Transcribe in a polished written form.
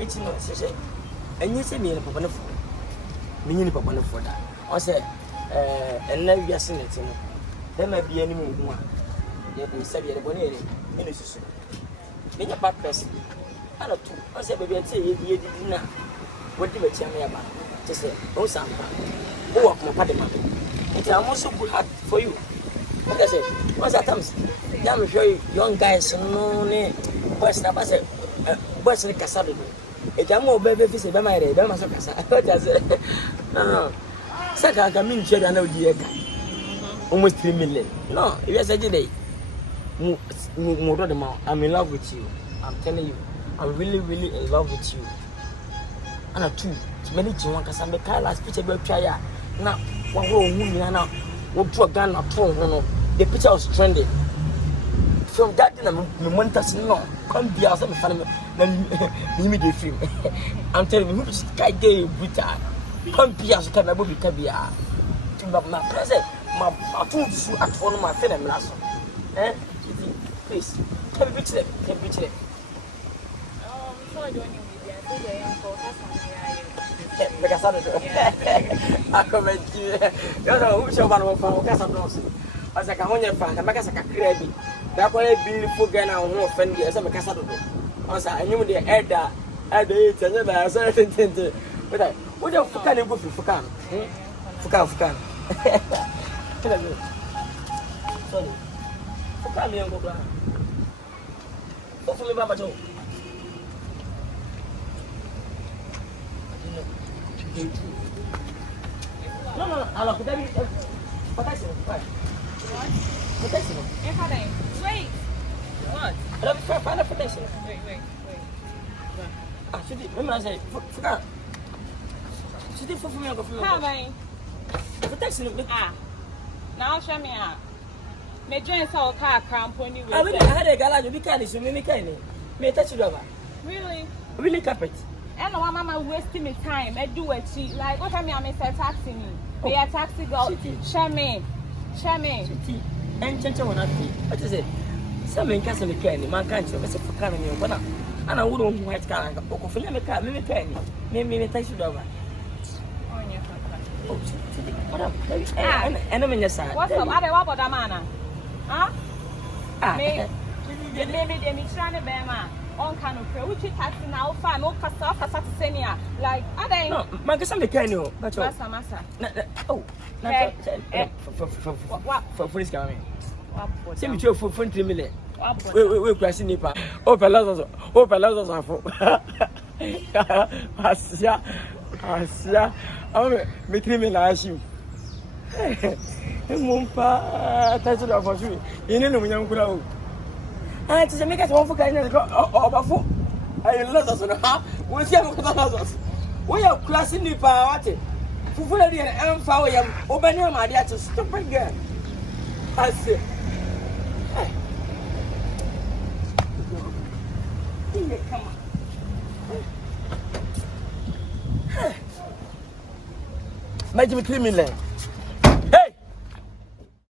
It's not say. And you say me in Papa for. Meaning Papa for that. I say, and now you are seeing it. There may be any more. Yet we said you're bonnet in a system. Being a bad person. I don't know. I said, baby, I say you did not. What do you tell me about? Just say, oh, some. Who walk my party, man? It's almost so good for you. Like I said, once I come, damn, show you young guys, no name. Boys, I said, boys in the Casado. It's a more baby visit by my day, by myself. I thought I said, no. Second, I mean, I know dear. Almost 3 million. No, yes, I did. I'm in love with you. I'm telling you, I'm really, really in love with you. And a two, many to one because I'm the last picture about try. Now, one woman now, what to a gun or two. No, the picture was trending. From that, the monsters no, come be out of family. Immediate film. I'm telling you, who's guy gay with that? Come be out of the movie, can be out. My present, my tools at one of my friend last one. Please, can we reach them? Can we reach them? Because I comment you. You know, who's your one of our customers? As I come on your fan, I make us a crabby. That way, beautiful girl, I won't offend you as a Casado. As I knew the elder at the age and never as I intended. But I would have can you go for can? For can. Sorry. For can you go back? Hopefully, Baba Joe. No, I love that. Protection. What? Protection. Wait. What? I love find a protection. Wait. Ah, should it? Remember I said, forgot. Should it for me? Go for me. How many? Protection. Ah. Now show me ah. Me join so car cramp anyway. I had a garage. You can't. So me can't. Me touch it over. Really carpet. And my mama wasting me time. I do it. She like what time I'm say taxi me. They are taxi girl. Share me. And change one at me. What is it? Some in Castle Candy, man can't you? It's a for carrying you, but I wouldn't white car and go for me. Me touch it over. What up? And I'm in your side. What's up? I don't want that man. Huh? Maybe they trying to bear man. On kind of pray, which taxi now, fine, no cast for Senia. Like, I don't know. My cousin can you, but Massa. Oh, for police coming. Send me to for 20 million. We're crashing Nipa. Oh, Palazzo, Asia, I'm making me like you. Mumpa, touch it off for you. You know, young girl. I just make it one for kind of oh, I love us. We see us. We are classing the party. Fully and foul young, open your idea to stop again. I say, come on. Make me 3 million.